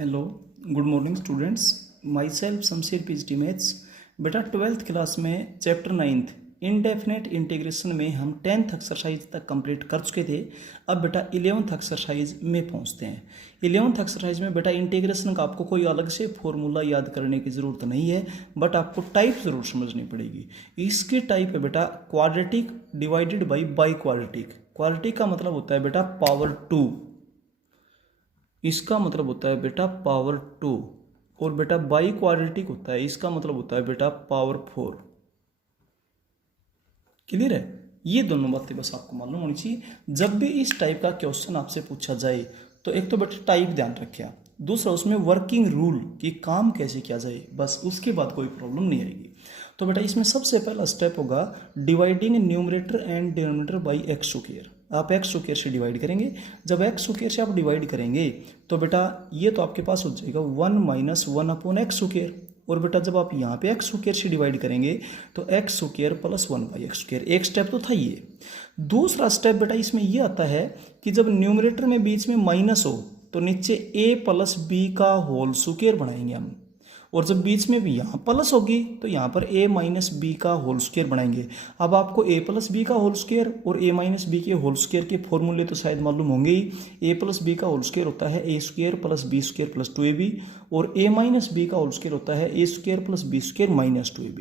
Hello, good morning students. My self Shamsher PhD maths. बेटा 12th class में chapter 9th indefinite integration में हम 10th exercise तक complete कर चुके थे। अब बेटा 11th एक्सरसाइज में पहुंचते हैं। 11th एक्सरसाइज में बेटा इंटीग्रेशन का आपको कोई अलग से फॉर्मूला याद करने की ज़रूरत नहीं है, बट आपको टाइप ज़रूर समझनी पड़ेगी। इसकी टाइप है बेटा quadratic divided by quadratic. Quadratic का मतलब होता है बेटा पावर 2, इसका मतलब होता है बेटा पावर 2, और बेटा बाई क्वाड्रेटिक होता है, इसका मतलब होता है बेटा पावर 4। क्लियर है? ये दोनों बातें बस आपको मालूम होनी चाहिए। जब भी इस टाइप का क्वेश्चन आपसे पूछा जाए तो एक तो बेटा टाइप ध्यान रखिए, दूसरा उसमें वर्किंग रूल कि काम कैसे किया जाए, बस उसके बाद कोई प्रॉब्लम नहीं आएगी। तो बेटा इसमें सबसे पहला स्टेप होगा dividing numerator and denominator by x square. आप एक्स स्क्वायर से डिवाइड करेंगे। जब एक्स स्क्वायर से आप डिवाइड करेंगे तो बेटा ये तो आपके पास हो जाएगा 1 - 1 अपॉन एक्स स्क्वायर, और बेटा जब आप यहाँ पे एक्स स्क्वायर से डिवाइड करेंगे तो x square plus 1/x square. एक स्टेप तो था ये। दूसरा स्टेप बेटा इसमें ये आता है कि जब न्यूमरेटर में बीच में माइनस हो तो नीचे a प्लस बी का होल स्क्वायर बनाएंगे हम, और जब बीच में भी यहाँ प्लस होगी तो यहाँ पर a माइनस बी का होल स्क्वायर बनाएंगे। अब आपको a प्लस बी का होल स्क्वायर और a माइनस बी के होल स्क्वायर के फॉर्मूले तो शायद मालूम होंगे ही। a प्लस बी का होल स्क्वायर होता है a square plus B square plus 2ab, और a माइनस बी का होल स्क्वायर होता है a square plus B square minus 2ab।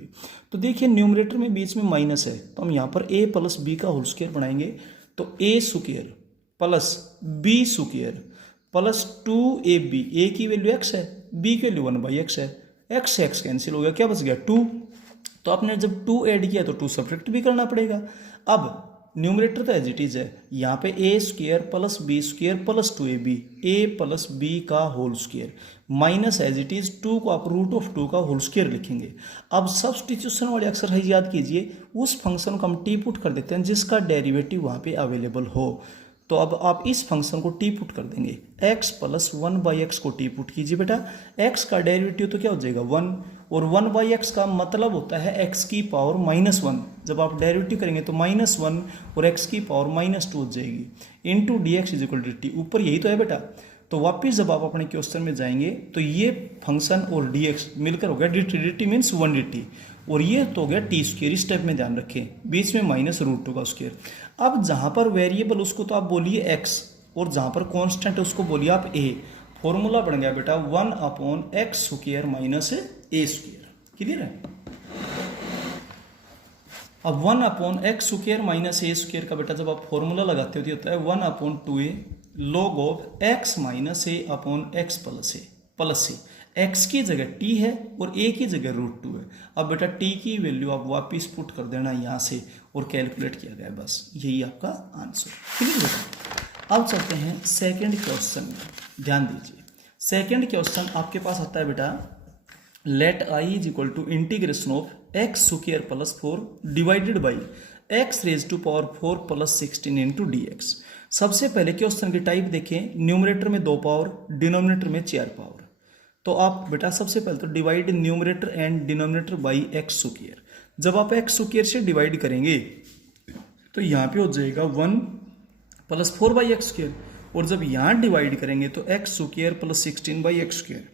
तो देखिए न्यूमरेटर में बीच में माइनस है तो हम यहाँ पर a प्लस बी का होल स्क्वायर बनाएंगे, तो a square plus B square plus 2ab। a की वैल्यू x है, b की वैल्यू 1/x है, x कैंसिल हो गया, क्या बच गया 2। तो आपने जब 2 ऐड किया तो 2 सब्ट्रैक्ट भी करना पड़ेगा। अब न्यूमरेटर तो एज इट इज है, यहाँ पे a square plus B square plus 2ab, a plus b का whole square minus as it is 2 को आप √2 का होल स्क्वायर लिखेंगे। अब सब्स्टिट्यूशन वाली एक्सरसाइज याद कीजिए, उस फंक्शन को हम टी पुट कर देते हैं जिसका डेरिवेटिव वहाँ पे अवेलेबल हो। तो अब आप इस फंक्शन को टी पुट कर देंगे, x प्लस 1/x को टी पुट कीजिए बेटा। x का डेरिवेटिव तो क्या हो जाएगा 1, और 1/x का मतलब होता है x की पावर -1। जब आप डेरिवेटिव करेंगे तो -1 और x की पावर -2 हो जाएगी, into dx is equal to dt। ऊपर यही तो है बेटा। तो वापिस जब आप अपने क्वेश्चन में जाएंगे तो ये फंक्शन और dx मिलकर हो गया dt मीन्स 1 dt, और ये तो हो गया टी स्क्वायर। इस स्टेप में ध्यान रखें, बीच में -√2 का स्क्वायर। अब जहाँ पर वेरिएबल उसको तो आप बोलिए x, और जहाँ पर कांस्टेंट है उसको बोलिए आप a। फॉर्मूला बन गया बेटा 1/x square minus a square. Clear है? अब 1/x square minus a square का बेटा जब आप फॉर्मूला लगाते हो तो होता है 1/2a log of x minus a upon x plus a। x की जगह t है और a की जगह √2 है। अब बेटा t की वैल्यू आप वापिस पुट कर देना यहाँ से, और कैलकुलेट किया गया, बस यही आपका आंसर। क्लियर है? अब चलते हैं सेकंड क्वेश्चन में, ध्यान दीजिए। सेकंड क्वेश्चन आपके पास आता है बेटा let i is equal to integration of x square plus 4 divided by x raise to power 4 plus 16 into dx। सबसे पहले क्वेश्चन की टाइप देखें, न्यूमरेटर में 2 पावर, डिनोमिनेटर में 4 पावर। तो आप बेटा सबसे पहले तो divide numerator and denominator by x square. जब आप एक्स स्क्वायर से डिवाइड करेंगे तो यहाँ पे हो जाएगा 1 प्लस 4/x स्क्वायर, और जब यहाँ डिवाइड करेंगे तो x square plus 16/x square.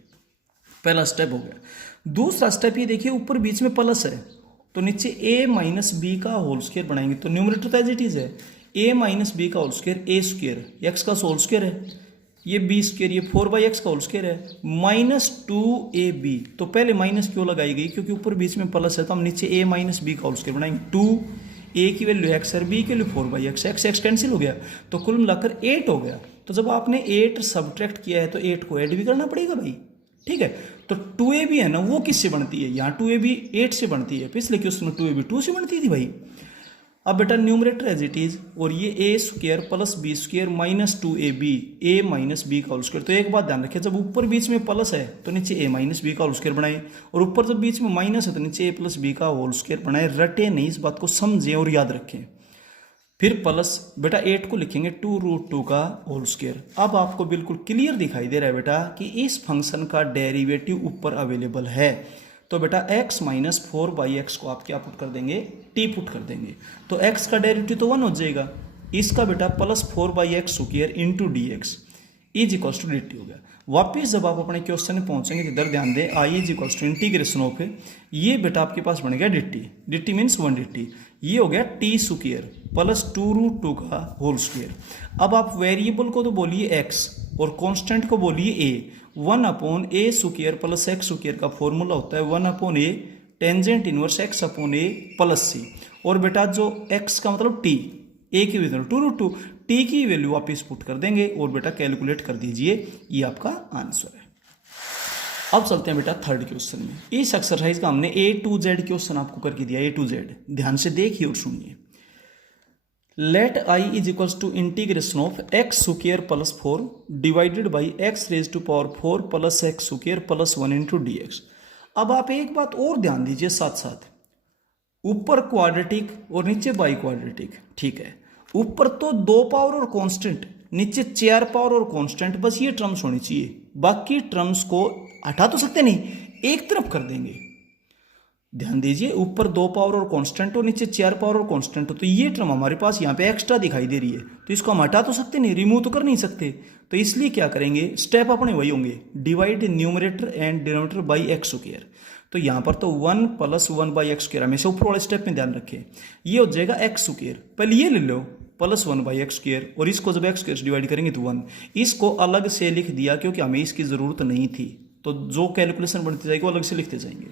पहला स्टेप हो गया। दूसरा स्टेप ये देखिए, ऊपर बीच में प्लस है तो नीचे a माइनस बी का होल स्क्वायर बनाएंगे। तो न्यूमरेटर तो एज इट इज है, a माइनस बी का whole square a square, x का होल स्क्वायर है, ये b स्क्वायर, ये 4/x का होल स्क्वायर है, -2ab। तो पहले माइनस क्यों लगाई गई? क्योंकि ऊपर बीच में प्लस है, तो हम नीचे a माइनस बी का होल स्क्वायर बनाएंगे। 2a की वैल्यू x और b की वैल्यू 4/x, x कैंसिल हो गया तो कुल मिलाकर 8 हो गया। तो जब आपने 8 सब्ट्रैक्ट किया है तो 8 को ऐड भी करना पड़ेगा भाई। ठीक है? तो 2ab है ना, वो किससे बनती है? यहाँ 2ab 8 से बनती है, पिछले क्वेश्चन में 2ab 2 से बनती थी भाई। अब बेटा न्यूमरेटर एज इट इज, और ये a square plus B square minus 2ab, a minus B का होल स्क्वायर। तो एक बात ध्यान रखें, जब ऊपर बीच में प्लस है तो नीचे a माइनस बी का होल स्क्वायर बनाए, और ऊपर जब बीच में माइनस है तो नीचे a प्लस बी का होल स्क्वायर बनाए। रटे नहीं, इस बात को समझें और याद रखें। फिर प्लस बेटा 8 को लिखेंगे 2√2 का होल स्क्वायर। अब आपको बिल्कुल क्लियर दिखाई दे रहा है बेटा कि इस फंक्शन का डेरिवेटिव ऊपर अवेलेबल है। तो बेटा x माइनस 4/x को आप क्या पुट कर देंगे? t पुट कर देंगे। तो x का डेरिवेटिव तो 1 हो जाएगा, इसका बेटा plus 4/x square into dx is equals to dt हो गया। वापिस जब आप अपने क्वेश्चन में पहुंचेंगे तो इधर ध्यान दें, I is equals to integration of, ये बेटा आपके पास बन गया डिटी, डिटी मीन्स 1 डिटी, ये हो गया टी स्क्वायर प्लस 2√2 का होल स्क्वायर। अब आप वेरिएबल को तो बोलिए एक्स और कांस्टेंट को बोलिए A. 1/a square plus X square का फॉर्मूला होता है 1/a tangent inverse x upon a plus C. और बेटा जो x का मतलब t, a की वैल्यू 2√2, t की वैल्यू आप इस पुट कर देंगे और बेटा कैलकुलेट कर दीजिए, ये आपका आंसर है। अब चलते हैं बेटा थर्ड क्वेश्चन में। इस एक्सरसाइज का हमने A to Z क्वेश्चन आपको करके दिया, A to Z, ध्यान से देखिए और सुनिए। Let i is equals to integration of x square plus 4 divided by x raise to power 4 plus x square plus 1 into dx। अब आप एक बात और ध्यान दीजिए साथ साथ, ऊपर क्वाड्रेटिक और नीचे बाई क्वाड्रेटिक, ठीक है। ऊपर तो 2 पावर और कांस्टेंट, नीचे 4 पावर और कांस्टेंट, बस ये टर्म्स होनी चाहिए, बाकी टर्म्स को हटा तो सकते नहीं, एक तरफ कर देंगे। ध्यान दीजिए, ऊपर 2 पावर और कांस्टेंट हो, नीचे 4 पावर और कांस्टेंट हो, तो ये टर्म हमारे पास यहाँ पे एक्स्ट्रा दिखाई दे रही है, तो इसको हम हटा तो सकते नहीं, रिमूव तो कर नहीं सकते। तो इसलिए क्या करेंगे, स्टेप अपने वही होंगे, divide numerator and denominator by x square. तो यहाँ पर तो 1 + 1 बाई एक्स स्क्वायर, हमेशा ऊपर वाले स्टेप में ध्यान रखें, ये हो जाएगा एक्स स्क्वायर, पहले ये ले लो प्लस 1 बाई एक्स स्क्वायर, और इसको जब एक्स स्क्वायर से डिवाइड करेंगे तो 1। इसको अलग से लिख दिया क्योंकि हमें इसकी जरूरत नहीं थी, तो जो कैलकुलेशन बढ़ती जाएगी वो अलग से लिखते जाएंगे।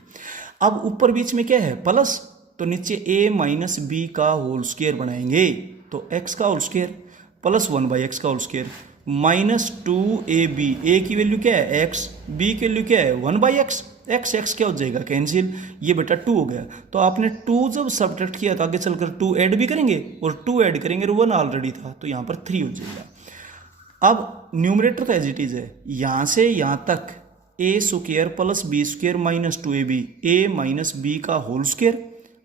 अब ऊपर बीच में क्या है प्लस, तो नीचे a माइनस बी का होल स्क्वायर बनाएंगे, तो x का whole square plus 1 by X का whole square minus 2ab, a की वैल्यू क्या है x, b की वैल्यू क्या है 1 बाई एक्स, x क्या हो जाएगा कैंसिल, ये बेटा 2 हो गया। तो आपने 2 जब सब्ट्रैक्ट किया तो आगे चलकर 2 ऐड भी करेंगे, और 2 ऐड करेंगे और 1 ऑलरेडी था, तो यहाँ पर 3 हो जाएगा। अब न्यूमरेटर तो एज इट इज है, यहाँ से यहाँ तक a square plus B square minus 2ab, a minus B का होल स्क्वायर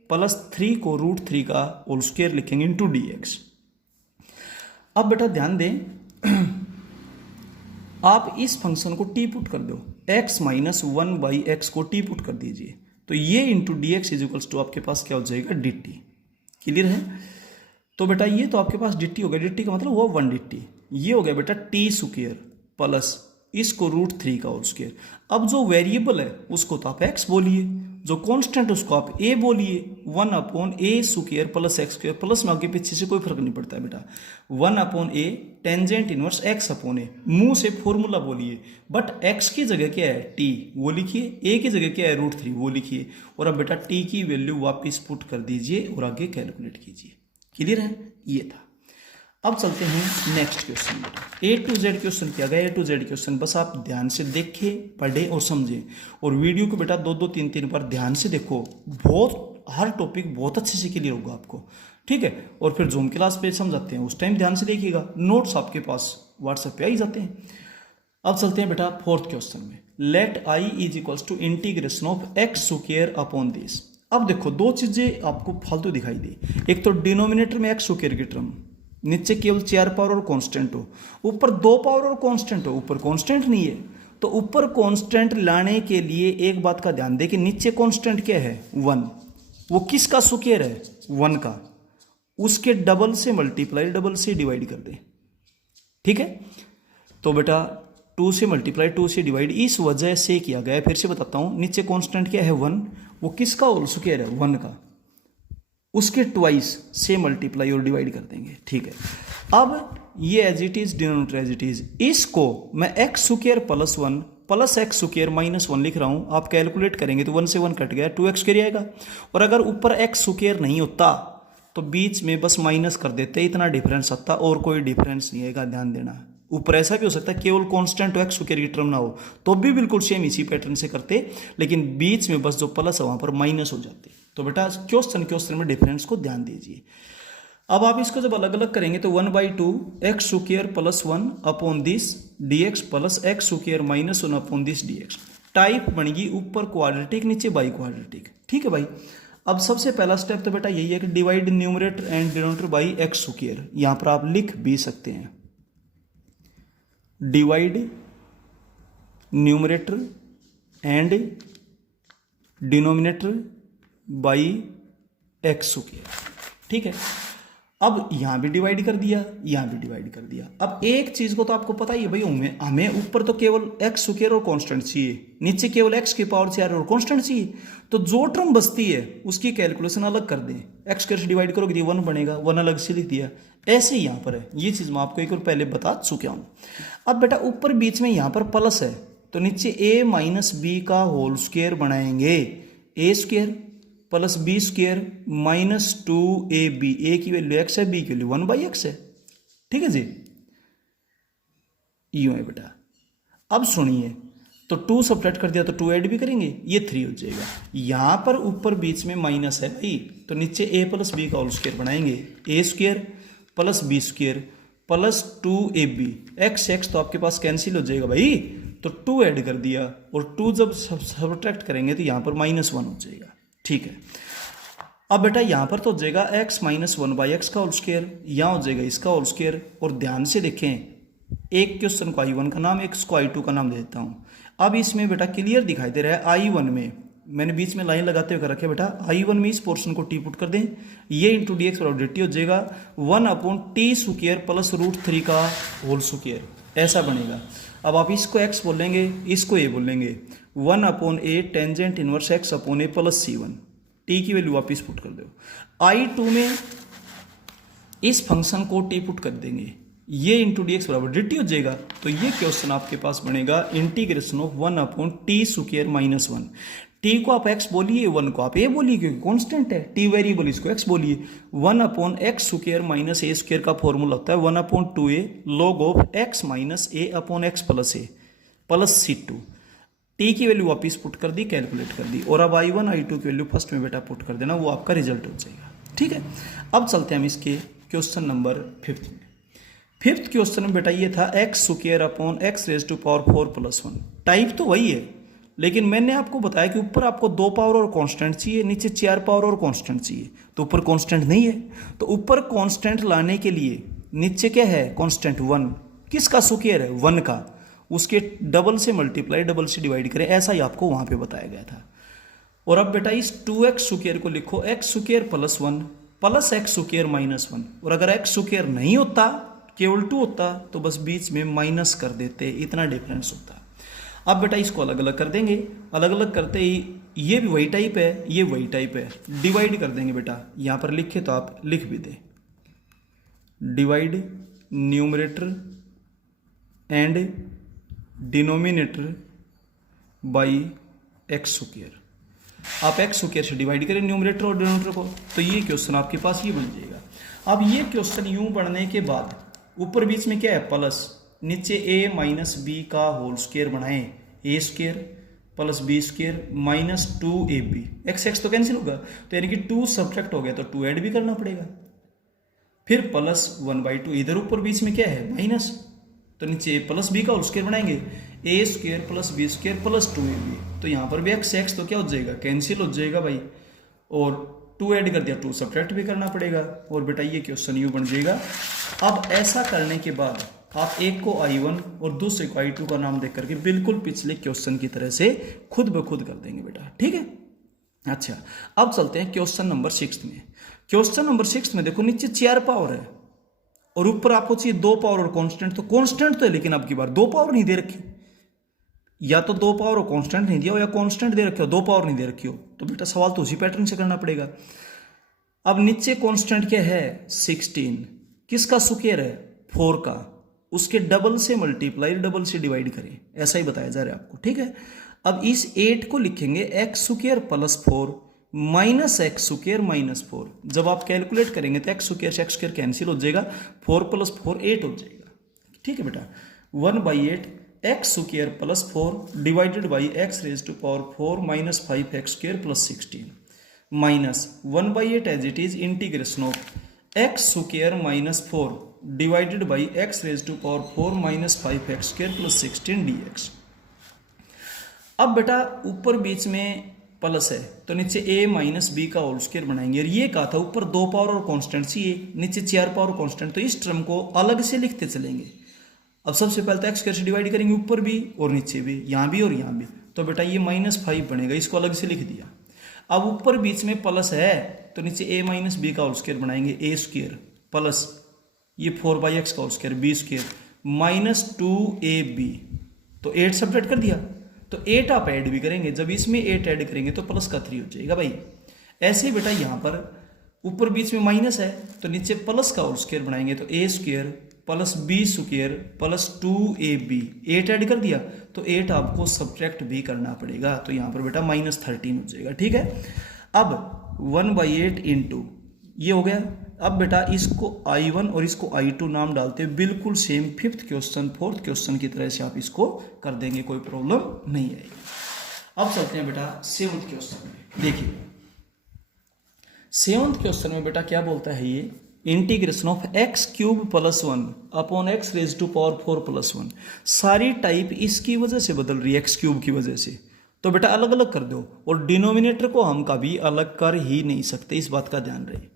प्लस 3 को √3 का होल स्क्वायर लिखेंगे इंटू dx। अब बेटा ध्यान दें, आप इस फंक्शन को t पुट कर दो, x माइनस 1 बाई एक्स को t पुट कर दीजिए, तो ये into dx is equals to आपके पास क्या हो जाएगा dt। क्लियर है? तो बेटा ये तो आपके पास dt हो गया, dt का मतलब हुआ 1 dt, ये हो गया बेटा t स्क्वायर प्लस इसको √3 का होल स्क्वायर। अब जो वेरिएबल है उसको तो आप x बोलिए, जो कांस्टेंट उसको आप a बोलिए, 1/a square plus X square, plus में आगे पीछे से कोई फर्क नहीं पड़ता है बेटा, 1/a tangent inverse x upon a, मुंह से फॉर्मूला बोलिए, बट x की जगह क्या है t वो लिखिए, a की जगह क्या है √3 वो लिखिए, और अब बेटा t की वैल्यू वापिस पुट कर दीजिए और आगे कैलकुलेट कीजिए। क्लियर है? ये था। अब चलते हैं नेक्स्ट क्वेश्चन में। A to Z क्वेश्चन किया गया, A to Z क्वेश्चन बस आप ध्यान से देखें, पढ़ें और समझें, और वीडियो को बेटा 2-2 3-3 बार ध्यान से देखो, बहुत हर टॉपिक बहुत अच्छे से क्लियर होगा आपको, ठीक है। और फिर जूम क्लास पे समझाते हैं, उस टाइम ध्यान से देखिएगा, नोट्स आपके पास व्हाट्सएप पे आ ही जाते हैं। अब चलते हैं बेटा फोर्थ क्वेश्चन में। Let i is equals to integration of X square upon this. अब देखो दो चीजें आपको फालतू दिखाई दी, एक तो डिनोमिनेटर में एक्स स्क्वायर की टर्म, नीचे केवल 4 पावर और कांस्टेंट हो, ऊपर 2 पावर और कांस्टेंट हो, ऊपर कांस्टेंट नहीं है, तो ऊपर कांस्टेंट लाने के लिए एक बात का ध्यान दें कि नीचे कांस्टेंट क्या है 1, वो किसका स्क्वायर है 1 का, उसके डबल से मल्टीप्लाई डबल से डिवाइड कर दें, ठीक है। तो बेटा 2 से मल्टीप्लाई 2 से डिवाइड इस वजह से किया गया है, फिर से बताता हूं, नीचे कांस्टेंट क्या है 1, वो किसका होल स्क्वायर है 1 का, उसके ट्वाइस से मल्टीप्लाई और डिवाइड कर देंगे, ठीक है। अब ये as it is denominator as it is, इसको मैं X square plus 1 plus X square minus 1 लिख रहा हूं, आप कैलकुलेट करेंगे तो 1 से 1 कट गया, 2x स्क्वायर आएगा, और अगर ऊपर एक्स स्क्वायर नहीं होता तो बीच में बस माइनस कर देते, इतना डिफरेंस आता, और कोई डिफरेंस नहीं आएगा, ध्यान देना। ऊपर ऐसा भी हो सकता है केवल कांस्टेंट हो, एक्स स्क्वायर की टर्म ना हो, तो भी बिल्कुल सेम इसी पैटर्न से करते, लेकिन बीच में बस जो प्लस है वहां पर माइनस हो जाते। तो बेटा क्वेश्चन में डिफरेंस को ध्यान दीजिए। अब आप इसको जब अलग अलग करेंगे तो 1/2 x square plus 1 upon this dx plus X square minus 1 upon this dx। Type बनेगी ऊपर क्वाड्रेटिक नीचे बाई क्वाड्रेटिक, ठीक है भाई। अब सबसे पहला स्टेप तो बेटा यही है कि divide numerator and denominator by x square, यहां पर आप लिख भी सकते हैं, divide numerator and denominator by x square, ठीक है। अब यहाँ भी डिवाइड कर दिया, यहाँ भी डिवाइड कर दिया। अब एक चीज को तो आपको पता ही है भाई, हमें ऊपर तो केवल एक्स स्क्वायर और कांस्टेंट चाहिए, नीचे केवल एक्स की पावर 4 और कांस्टेंट चाहिए। तो जो टर्म बचती है उसकी कैलकुलेशन अलग कर दें, एक्स स्क्वायर से डिवाइड करोगे तो 1 बनेगा, 1 अलग से लिख दिया। ऐसे ही यहाँ पर है, ये चीज मैं आपको एक बार पहले बता चुका हूँ। अब बेटा ऊपर बीच में यहाँ पर प्लस है, तो नीचे a माइनस बी का होल स्क्वायर बनाएंगे, A square plus B square minus 2ab, A की वैल्यू एक्स है, बी की वैल्यू 1/x है। ठीक है जी, यूं है बेटा। अब सुनिए, तो 2 सब्ट्रैक्ट कर दिया तो 2 ऐड भी करेंगे, ये 3 हो जाएगा। यहां पर ऊपर बीच में माइनस है भाई, तो नीचे a प्लस बी का होल स्क्वायर बनाएंगे, A square plus B square plus 2ab, X X तो आपके पास कैंसिल हो जाएगा भाई, तो 2 ऐड कर दिया, और 2 जब सब्ट्रैक्ट करेंगे तो यहां पर -1 हो जाएगा। ठीक है, अब बेटा यहां पर तो हो जाएगा x माइनस 1/x का होल स्क्वायर, यहां हो जाएगा इसका होल स्क्वायर। और ध्यान से देखें, एक क्वेश्चन को I1 का नाम, एक को I2 का नाम दे देता हूं। अब इसमें बेटा क्लियर दिखाई दे रहा है, I1 में मैंने बीच में लाइन लगाते हुए कर रखे बेटा, I1 में इस पोर्शन को टी पुट कर दें, ये इंटू डी एक्स बराबर dt हो जाएगा 1/t स्क्वायर प्लस √3 का होल स्क्वायर, ऐसा बनेगा। अब आप इसको x बोलेंगे, इसको a बोलेंगे, 1/a tangent inverse x/a plus c1, t की वैल्यू वापिस पुट कर दो। I2 में इस फंक्शन को टी पुट कर देंगे, ये इंटू डी एक्स बराबर dt हो जाएगा। तो ये क्वेश्चन आपके पास बनेगा integration of 1/t square minus 1। t को आप x बोलिए, 1 को आप a बोलिए, क्योंकि कांस्टेंट है, t वेरिएबल इसको x बोलिए। 1/x square minus a square का फॉर्मूला होता है 1/2a log of x minus a/x plus a plus c2। t की वैल्यू वापिस पुट कर दी, कैलकुलेट कर दी, और अब I1 I2 की वैल्यू फर्स्ट में बेटा पुट कर देना, वो आपका रिजल्ट हो जाएगा। ठीक है, अब चलते हैं हम इसके क्वेश्चन नंबर 5 में। 5th क्वेश्चन में बेटा ये था x square upon x raise to power 4 plus 1। Type तो वही है, लेकिन मैंने आपको बताया कि ऊपर आपको 2 पावर और कांस्टेंट चाहिए, नीचे 4 पावर और कांस्टेंट चाहिए, तो ऊपर कांस्टेंट नहीं है। तो ऊपर कांस्टेंट लाने के लिए नीचे क्या है, कांस्टेंट 1, किसका स्क्वायर है, 1 का, उसके डबल से मल्टीप्लाई, डबल से डिवाइड करें, ऐसा ही आपको वहां पे बताया गया था। और अब बेटा इस 2x स्क्वायर को लिखो x square plus 1 plus x square minus 1, और अगर x स्क्वायर नहीं होता, केवल 2 होता, तो बस बीच में माइनस कर देते, इतना डिफरेंस होता। अब बेटा इसको अलग अलग कर देंगे, अलग अलग करते ही ये भी वही टाइप है, ये वही टाइप है, डिवाइड कर देंगे बेटा। यहां पर लिखे तो आप लिख भी दें, divide numerator and denominator by x square. आप एक्स स्क्वायर से डिवाइड करें न्यूमरेटर और डिनोमिनेटर को, तो ये क्वेश्चन आपके पास ये बन जाएगा। अब ये क्वेश्चन यूं बढ़ने के बाद ऊपर बीच में क्या है, प्लस, नीचे a माइनस बी का होल स्क्वायर बनाएं, A square plus B square minus 2ab, X X तो कैंसिल होगा, तो यानी कि 2 सब्ट्रैक्ट हो गया, तो 2 ऐड भी करना पड़ेगा, फिर प्लस 1/2, इधर ऊपर बीच में क्या है, माइनस, तो नीचे प्लस बी का होल स्क्वायर बनाएंगे, A square plus B square plus 2ab, तो यहां पर भी एक्स एक्स तो क्या हो जाएगा, कैंसिल हो जाएगा भाई, और 2 ऐड कर दिया, 2 सब्ट्रैक्ट भी करना पड़ेगा, और बेटा ये क्वेश्चन यूं बन जाएगा। अब ऐसा करने के बाद आप एक को I1 और दूसरे को I2 का नाम देख करके बिल्कुल पिछले क्वेश्चन की तरह से खुद ब खुद कर देंगे बेटा। ठीक है, अच्छा अब चलते हैं क्वेश्चन नंबर 6 में। क्वेश्चन नंबर 6 में देखो, नीचे 4 पावर है और ऊपर आपको चाहिए 2 पावर और कांस्टेंट, तो कांस्टेंट तो है, लेकिन अब की बार 2 पावर नहीं दे रखी, या तो 2 पावर और कांस्टेंट नहीं दिया हो, या कांस्टेंट दे रखे हो 2 पावर नहीं दे रखी हो, तो बेटा सवाल तो उसी पैटर्न से करना पड़ेगा। अब नीचे कांस्टेंट क्या है, 16, किसका स्क्वायर है, 4 का, उसके डबल से मल्टीप्लाई, डबल से डिवाइड करें, ऐसा ही बताया जा रहा है आपको। ठीक है, अब इस 8 को लिखेंगे x square plus 4 minus X square minus 4। जब आप कैलकुलेट करेंगे तो एक्स स्क्वायर से एक्स स्क्वायर कैंसिल हो जाएगा, 4 प्लस 4 8 हो जाएगा। ठीक है बेटा, 1/8 X square plus 4 divided by X raise to power 4 minus 5 X square plus 16 minus 1/8 as it is integration of X square minus 4 divided by X raise to power 4 minus 5 X square plus 16 dx। अब बेटा ऊपर बीच में plus है, तो नीचे a minus B का whole square बनाएंगे, और ये कहा था ऊपर 2 पावर और कांस्टेंट चाहिए, नीचे 4 पावर कांस्टेंट, तो इस टर्म को अलग से लिखते चलेंगे। अब सबसे पहले तो एक्स स्क्वायर से डिवाइड करेंगे, ऊपर भी और नीचे भी, यहाँ भी और यहाँ भी, तो बेटा ये -5 बनेगा, इसको अलग से लिख दिया। अब ऊपर बीच में प्लस है, तो नीचे a माइनस बी का होल स्क्वायर बनाएंगे, ए स्क्वायर प्लस ये 4/x का whole square B square minus 2ab। तो 8 सब्ट्रैक्ट कर दिया, तो 8 आप ऐड भी करेंगे, जब इसमें 8 ऐड करेंगे तो प्लस का 3 हो जाएगा भाई। ऐसे ही बेटा यहाँ पर ऊपर बीच में माइनस है तो नीचे प्लस का होल स्क्वायर बनाएंगे, तो a square plus B square plus 2ab। 8 add कर दिया तो 8 आपको सब्ट्रैक्ट भी करना पड़ेगा, तो यहाँ पर बेटा -13 हो जाएगा। ठीक है, अब 1/8 इंटू ये हो गया। अब बेटा इसको I1 और इसको I2 नाम डालते हैं, बिल्कुल same 5th question 4th question की तरह से आप इसको कर देंगे, कोई प्रॉब्लम नहीं आएगी। अब चलते हैं बेटा 7th क्वेश्चन में। देखिए 7th क्वेश्चन में बेटा क्या बोलता है, ये integration of x³ + 1 upon x⁴ + 1। सारी टाइप इसकी वजह से बदल रही है, x³ की वजह से, तो बेटा अलग अलग कर दो, और डिनोमिनेटर को हम कभी अलग कर ही नहीं सकते, इस बात का ध्यान रहे।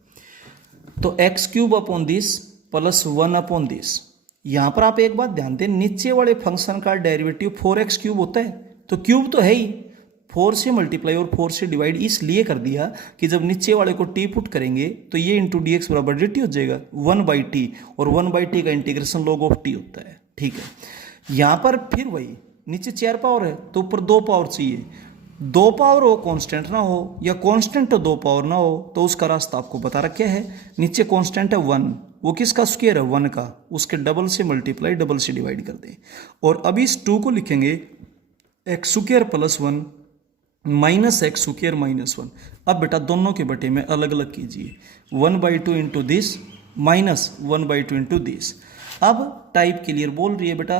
तो x³ upon this plus 1 upon this. यहां पर आप एक बात ध्यान दें, नीचे वाले फंक्शन का डेरिवेटिव 4x³ होता है, तो क्यूब तो है ही, 4 से मल्टीप्लाई और 4 से डिवाइड इसलिए कर दिया कि जब नीचे वाले को t पुट करेंगे तो ये इंटू dx बराबर dt हो जाएगा 1/t, और 1/t का इंटीग्रेशन log ऑफ t होता है। ठीक है, यहां पर फिर वही नीचे 4 पावर है तो ऊपर 2 पावर चाहिए, 2 पावर हो कांस्टेंट ना हो, या कांस्टेंट हो 2 पावर ना हो, तो उसका रास्ता आपको बता रखा है। नीचे कांस्टेंट है 1, वो किसका स्क्वायर है 1 का, उसके डबल से मल्टीप्लाई डबल से डिवाइड कर दें, और अब इस 2 को लिखेंगे x² + 1 माइनस x² - 1। अब बेटा दोनों के बटे में अलग अलग कीजिए, 1/2 into this minus 1/2 into this. अब टाइप क्लियर बोल रही है बेटा,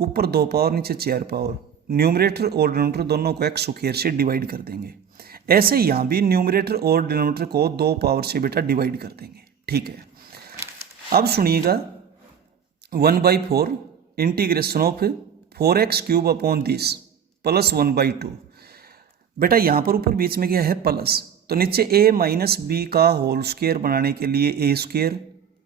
ऊपर 2 पावर नीचे 4 पावर, न्यूमरेटर और डिनोमिनेटर दोनों को x² से डिवाइड कर देंगे। ऐसे यहाँ भी न्यूमरेटर और डिनोमिनेटर को 2 पावर से बेटा डिवाइड कर देंगे। ठीक है, अब सुनिएगा 1/4 integration of 4x³ upon this plus 1/2। बेटा यहाँ पर ऊपर बीच में क्या है प्लस, तो नीचे a माइनस बी का होल स्क्वायर बनाने के लिए a²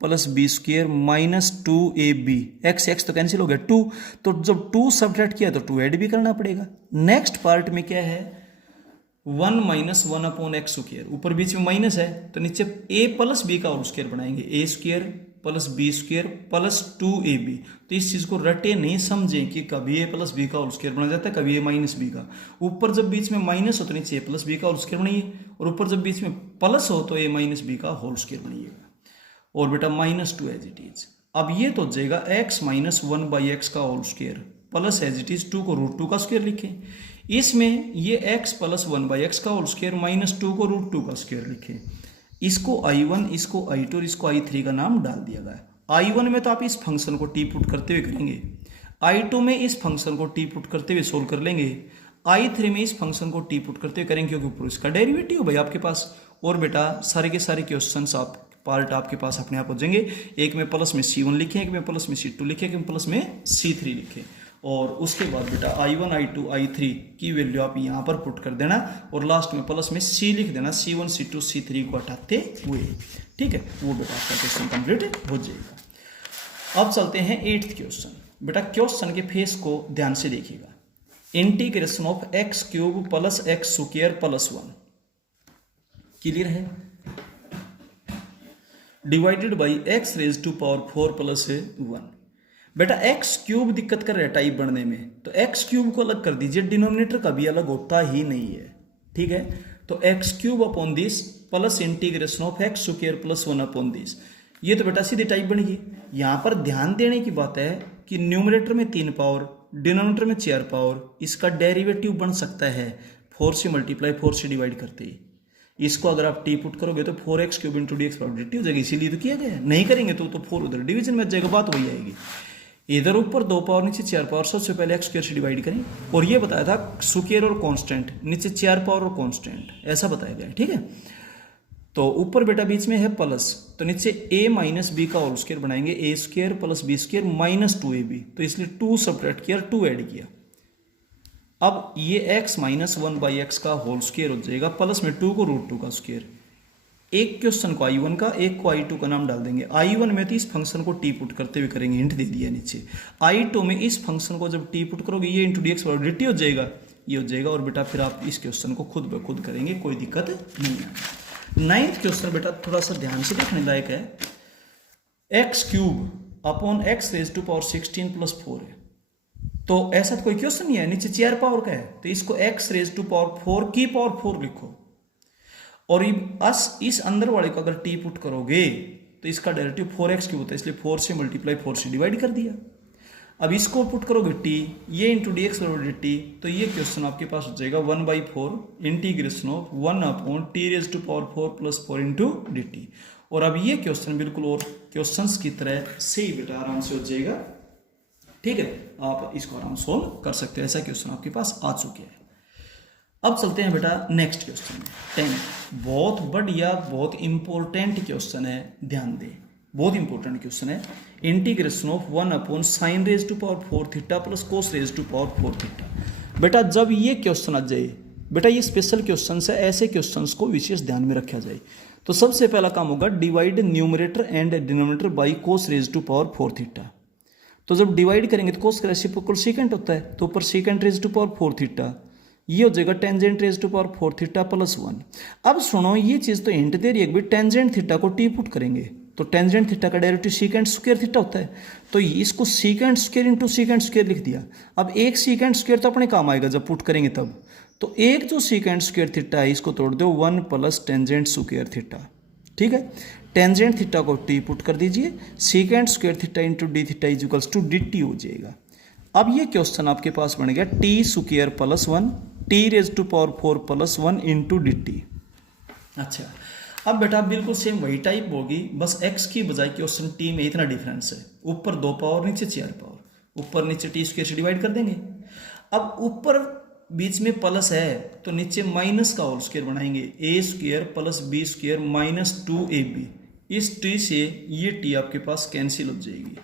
plus b² minus 2ab। x तो कैंसिल हो गया 2, तो जब 2 सब्ट्रैक्ट किया तो 2 ऐड भी करना पड़ेगा। नेक्स्ट पार्ट में क्या है 1 - 1 अपॉन x², ऊपर बीच में माइनस है तो नीचे a प्लस b का होल स्क्वायर बनाएंगे, a² plus b² plus 2ab। तो इस चीज को रटे नहीं समझें कि कभी a प्लस b का होल स्क्वायर बना जाता है, कभी a माइनस b का। ऊपर जब बीच में माइनस हो तो नीचे a प्लस b का होल स्क्वायर बनाइए, और ऊपर जब बीच में प्लस हो तो a माइनस b का होल स्क्वायर बनाइएगा, और बेटा -2 एज इट इज। अब ये तो हो जाएगा x - 1/x का whole square plus as it is 2 को √2 का स्क्वायर लिखें। इसमें ये x प्लस 1/x का होल स्क्वायर -2 को √2 का स्क्वायर लिखें। इसको I1, इसको I2 और इसको I3 का नाम डाल दिया गया। I1 में तो आप इस फंक्शन को t पुट करते हुए करेंगे, I2 में इस फंक्शन को t पुट करते हुए सोल्व कर लेंगे, I3 में इस फंक्शन को t पुट करते हुए करेंगे, क्योंकि ऊपर इसका डेरिवेटिव भाई आपके पास। और बेटा सारे के सारे क्वेश्चंस आप पार्ट आपके पास अपने आप हो जाएंगे। एक में प्लस में C1 लिखें, एक में प्लस में C2 लिखें, एक में प्लस में C3 लिखें, और उसके बाद बेटा I1, I2, I3 की वैल्यू आप यहाँ पर पुट कर देना, और लास्ट में प्लस में C लिख देना, C1, C2, C3 को हटाते हुए। ठीक है, वो बेटा आपका क्वेश्चन कंप्लीट हो जाएगा। अब चलते हैं 8th क्वेश्चन। बेटा क्वेश्चन के फेस को ध्यान से देखिएगा, integration of x³ plus x² plus 1 clear है, डिवाइडेड बाई x⁴ प्लस 1। बेटा x³ दिक्कत कर रहा है टाइप बनने में, तो x³ को अलग कर दीजिए, डिनोमिनेटर कभी अलग होता ही नहीं है। ठीक है, तो x³ upon this plus integration of x² plus 1 upon this, ये तो बेटा सीधी टाइप बन गई। यहां पर ध्यान देने की बात है कि न्यूमरेटर में 3 पावर, डिनोमिनेटर में 4 पावर, इसका डेरिवेटिव बन सकता है 4 से मल्टीप्लाई 4 से डिवाइड करते ही। इसको अगर आप t पुट करोगे तो 4x³ इंटू dx बराबर dt हो जाएगी, इसीलिए तो किया गया है। नहीं करेंगे तो 4 उधर डिवीजन में जाएगा, बात वही आएगी। इधर ऊपर 2 पावर नीचे 4 पावर, सबसे पहले x² से डिवाइड करें, और ये बताया था स्क्वायर और कांस्टेंट, नीचे 4 पावर और कांस्टेंट, ऐसा बताया गया है। ठीक है, तो ऊपर बेटा बीच में है प्लस, तो नीचे a माइनस बी का होल स्क्वायर बनाएंगे, a² plus b² minus 2ab, तो इसलिए 2 सब्ट्रैक्ट किया, 2 ऐड किया। अब ये x - 1/x का होल स्क्वायर हो जाएगा, प्लस में 2 को √2 का स्क्वायर। एक क्वेश्चन को I1 का, एक को I2 का नाम डाल देंगे। I1 में तो इस फंक्शन को t पुट करते हुए करेंगे, हिंट दे दिया नीचे। I2 में इस फंक्शन को जब t पुट करोगे, ये इंटू dx बराबर dt हो जाएगा, ये हो जाएगा, और बेटा फिर आप इस क्वेश्चन को खुद ब खुद करेंगे, कोई दिक्कत नहीं है। 9th क्वेश्चन बेटा थोड़ा सा ध्यान से देखने लायक है। X cube upon X raise to power 16 plus 4 है। तो ऐसा तो कोई क्वेश्चन नहीं है, नीचे 4 पावर का है, तो इसको एक्स रेज टू पावर 4 की पावर 4 लिखो। और इस अंदर वाले को अगर टी पुट करोगे तो इसका डेरिवेटिव 4x क्यूब होता है, इसलिए 4 से मल्टीप्लाई 4 से डिवाइड कर दिया। अब इसको पुट करोगे टी, ये इंटू डी एक्स बराबर डी टी, तो ये क्वेश्चन आपके पास हो जाएगा 1/4 integration of 1 upon T raise to power 4 plus 4 into D T. और अब ये क्वेश्चन बिल्कुल और क्वेश्चंस की तरह से ही बेटा आराम से हो जाएगा। ठीक है, आप इसको आराम से सोल्व कर सकते हैं, ऐसा क्वेश्चन आपके पास आ चुके हैं। अब चलते हैं बेटा नेक्स्ट क्वेश्चन में, 10। बहुत बढ़िया, बहुत इंपॉर्टेंट क्वेश्चन है, ध्यान दें, बहुत इंपॉर्टेंट क्वेश्चन है। Integration of 1 upon sine raise to power 4 theta plus cos raise to power 4 theta. बेटा जब ये क्वेश्चन आ जाए, बेटा ये स्पेशल क्वेश्चन है, ऐसे क्वेश्चंस को विशेष ध्यान में रखा जाए। तो सबसे पहला काम होगा divide numerator and denominator by cos raise to power 4 theta. तो जब डिवाइड करेंगे तो कोस का रेसिप्रोकल सीकेंट होता है, तो ऊपर secant raise to power 4 theta, ये हो जाएगा tangent raise to power 4 theta plus 1। अब सुनो, ये चीज़ तो हिंट दे रही है कि टेंजेंट थीटा को टी पुट करेंगे तो टेंजेंट थीटा का डेरिवेटिव सीकेंट स्क्वायर थीटा होता है, तो इसको secant square into secant square लिख दिया। अब एक सीकेंट स्क्वायर तो अपने काम आएगा जब पुट करेंगे तब, तो एक जो सीकेंट स्क्वायर थीटा है इसको तोड़ दो 1 प्लस टेंजेंट स्क्वायर थीटा। ठीक है, टेंजेंट थीटा को टी पुट कर दीजिए, secant square theta into D theta is equals to D T हो जाएगा। अब ये क्वेश्चन आपके पास बन गया T square plus 1 T raise to power 4 plus 1 into D T. अच्छा, अब बेटा बिल्कुल सेम वही टाइप होगी, बस x की बजाय क्वेश्चन टी में इतना डिफरेंस है, ऊपर 2 पावर नीचे 4 पावर, ऊपर नीचे टी स्क्वायर से डिवाइड कर देंगे। अब ऊपर बीच में प्लस है तो नीचे माइनस का होल स्क्वायर बनाएंगे, A square plus B square minus 2ab। इस टी से ये टी आपके पास कैंसिल हो जाएगी,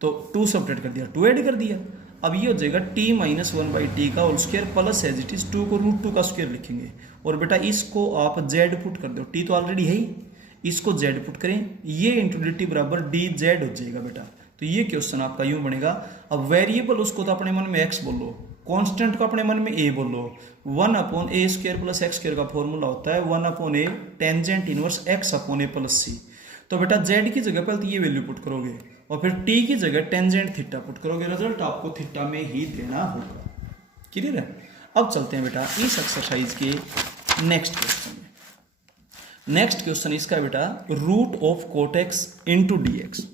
तो 2 सब्ट्रैक्ट कर दिया, 2 ऐड कर दिया। अब ये हो जाएगा टी माइनस 1/t का whole square plus as it is 2 को √2 का स्क्वायर लिखेंगे। और बेटा इसको आप z पुट कर दो, टी तो ऑलरेडी है ही, इसको z पुट करें, ये इंटू डी टी बराबर डी जेड हो जाएगा बेटा। तो ये क्वेश्चन आपका यूं बनेगा। अब वेरिएबल उसको तो अपने मन में x बोलो, कांस्टेंट को अपने मन में a बोलो। 1 अपॉन ए स्क्वायर प्लस एक्स स्क्वायर का फॉर्मूला होता है 1 upon A tangent inverse x upon A plus सी। तो बेटा z की जगह पर तो ये वैल्यू पुट करोगे और फिर t की जगह टेंजेंट थीटा पुट करोगे, रिजल्ट आपको थीटा में ही देना होगा। क्लियर है? अब चलते हैं बेटा इस एक्सरसाइज के नेक्स्ट क्वेश्चन में। नेक्स्ट क्वेश्चन इसका है बेटा root of cot X into D X.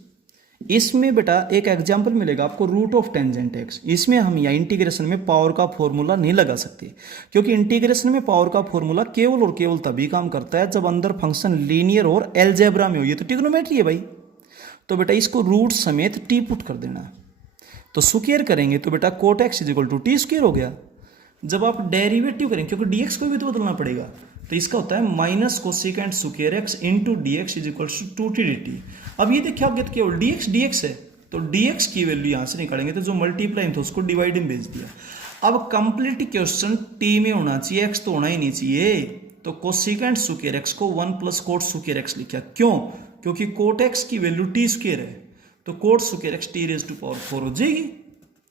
इसमें बेटा एक एग्जाम्पल मिलेगा आपको रूट ऑफ टेंजेंट एक्स। इसमें हम यहाँ इंटीग्रेशन में पावर का फॉर्मूला नहीं लगा सकते, क्योंकि इंटीग्रेशन में पावर का फॉर्मूला केवल और केवल तभी काम करता है जब अंदर फंक्शन लीनियर और एलजेब्रा में हो। ये तो ट्रिग्नोमेट्री है भाई। तो बेटा इसको रूट समेत टी पुट कर देना, तो स्क्वायर करेंगे तो बेटा cot X is equal to T square हो गया। जब आप डेरिवेटिव करेंगे, क्योंकि डी एक्स को भी तो बदलना पड़ेगा, तो इसका होता है minus cosecant square X into D X is equal to 2t dt। अब ये देखिए आपके केवल डी एक्स है, तो डी एक्स की वैल्यू यहाँ से निकालेंगे तो जो मल्टीप्लाई था उसको डिवाइड में भेज दिया। अब कंप्लीट क्वेश्चन टी में होना चाहिए, एक्स तो होना ही नहीं चाहिए, तो कोसेकेंट स्क्वायर एक्स को 1 प्लस कोट स्क्वायर एक्स लिखा। क्यों? क्योंकि कोट एक्स की वैल्यू टी स्क्वायर है, तो cot square X T raise to power 4 हो जाएगी।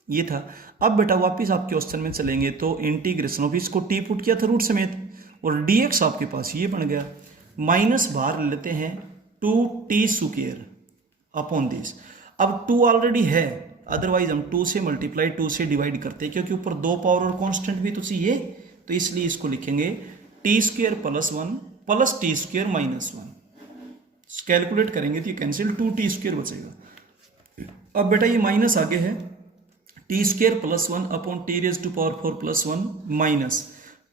ये था। अब बेटा वापिस आप क्वेश्चन में चलेंगे तो इंटीग्रेशन ऑफ इसको टी पुट किया था रूट समेत, और डी एक्स आपके पास ये बन गया, माइनस बाहर लेते हैं 2t स्क्वायर अपॉन दिस। अब 2 ऑलरेडी है, अदरवाइज हम 2 से मल्टीप्लाई 2 से डिवाइड करते हैं, क्योंकि ऊपर 2 पावर और कांस्टेंट भी तो चाहिए, तो इसलिए इसको लिखेंगे t square plus 1 plus T square minus 1। Calculate करेंगे तो ये कैंसिल, 2t स्क्वायर बचेगा। अब बेटा ये माइनस आगे है, T square plus 1 upon T raise to power 4 plus 1 minus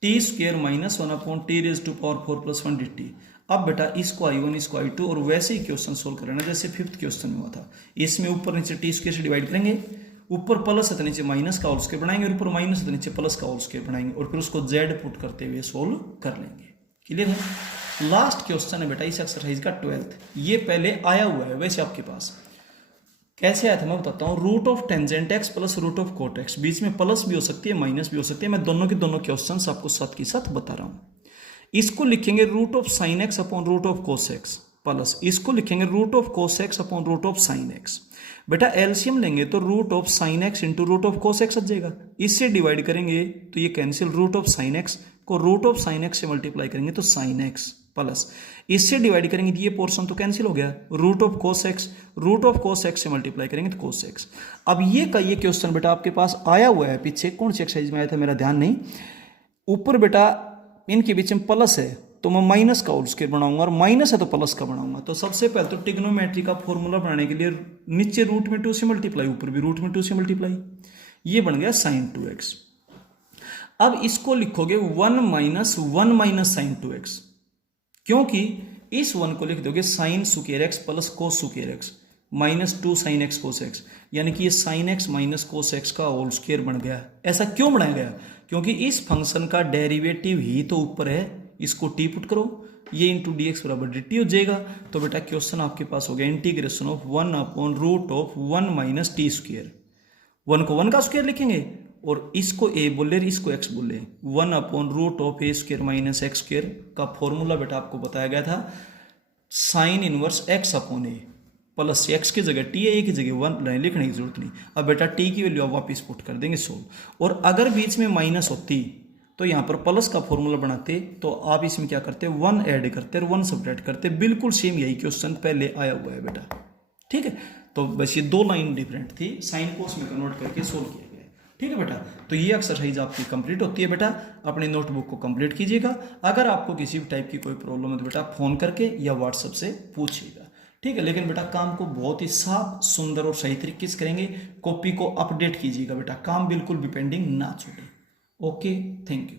T square minus 1 upon T raise to power 4 plus 1 D T. अब बेटा इसको i1 इसको i2, और वैसे ही क्वेश्चन सोल्व करना जैसे 5th क्वेश्चन में हुआ था। इसमें ऊपर नीचे टी स्क्वायर से डिवाइड करेंगे, ऊपर प्लस है तो नीचे माइनस का होल स्क्वायर बनाएंगे, और ऊपर माइनस है तो नीचे प्लस का होल स्क्वायर बनाएंगे, और फिर उसको z पुट करते हुए सोल्व कर लेंगे। क्लियर है? लास्ट क्वेश्चन है बेटा इस एक्सरसाइज का 12th। ये पहले आया हुआ है वैसे आपके पास, कैसे आया था मैं बताता हूँ। Root of tangent X plus root of cot X, बीच में प्लस भी हो सकती है माइनस भी हो सकती है, मैं दोनों के दोनों क्वेश्चंस आपको साथ के साथ बता रहा हूँ। इसको लिखेंगे root of sine X upon root of cos X, plus इसको लिखेंगे root of cos X upon root of sine X. बेटा एलसीएम लेंगे तो root of sine X into root of cos X आ जाएगा, इससे डिवाइड करेंगे तो ये cancel, root of sine X को रूट ऑफ साइन एक्स से मल्टीप्लाई करेंगे तो साइन एक्स प्लस इससे डिवाइड करेंगे तो ये पोर्शन तो कैंसिल हो गया, रूट ऑफ कोस एक्स से मल्टीप्लाई करेंगे तो कोस एक्स। अब ये क्वेश्चन बेटा आपके पास आया हुआ है पीछे, कौन सी एक्सरसाइज में आया था मेरा ध्यान नहीं, ऊपर बेटा इनके बीच में प्लस है तो मैं माइनस का होल स्क्वायर बनाऊंगा और माइनस है तो प्लस का बनाऊंगा। तो सबसे पहले तो ट्रिग्नोमेट्री का फॉर्मूला बनाने के लिए नीचे रूट में 2 से मल्टीप्लाई, ऊपर भी रूट में 2 से मल्टीप्लाई, ये बन गया sin 2x। अब इसको लिखोगे 1 माइनस साइन 2x, क्योंकि इस 1 को लिख दोगे साइन सुकेर एक्स प्लस कोस सुकेर x minus 2 sine x cos x, यानी कि ये sine x minus cos x का होल स्क्वायर बन गया। ऐसा क्यों बनाया गया, क्योंकि इस फंक्शन का डेरिवेटिव ही तो ऊपर है, इसको टी पुट करो, ये इंटू डी एक्स बराबर डी टी हो जाएगा। तो बेटा क्वेश्चन आपके पास हो गया integration of 1 upon root of 1 minus T square. 1 को 1 का स्क्वायर लिखेंगे और इसको ए बोले इसको एक्स बोले, 1 upon root of A square minus X square का फॉर्मूला बेटा आपको बताया गया था sine inverse X upon A plus X की जगह टी है, ए की जगह 1 लिखने की जरूरत नहीं। अब बेटा टी की वैल्यू आप वापस पुट कर देंगे 100, और अगर बीच में माइनस होती तो यहाँ पर प्लस का फॉर्मूला बनाते, तो आप इसमें क्या करते 1 ऐड करते और 1 सब्ट्रैक्ट करते, बिल्कुल सेम यही क्वेश्चन पहले आया हुआ है बेटा, ठीक है। तो बस ये 2 लाइन डिफरेंट थी, साइन कोस में कन्वर्ट करके सोल्व किया गया, ठीक है बेटा। तो ये एक्सरसाइज आपकी कंप्लीट होती है बेटा, अपनी नोटबुक को कंप्लीट कीजिएगा। अगर आपको किसी भी टाइप की कोई प्रॉब्लम है तो बेटा फोन करके या व्हाट्सएप से पूछिएगा, ठीक है। लेकिन बेटा काम को बहुत ही साफ, सुंदर और सही तरीके से करेंगे, कॉपी को अपडेट कीजिएगा बेटा, काम बिल्कुल भी पेंडिंग ना छोड़े। Okay, thank you.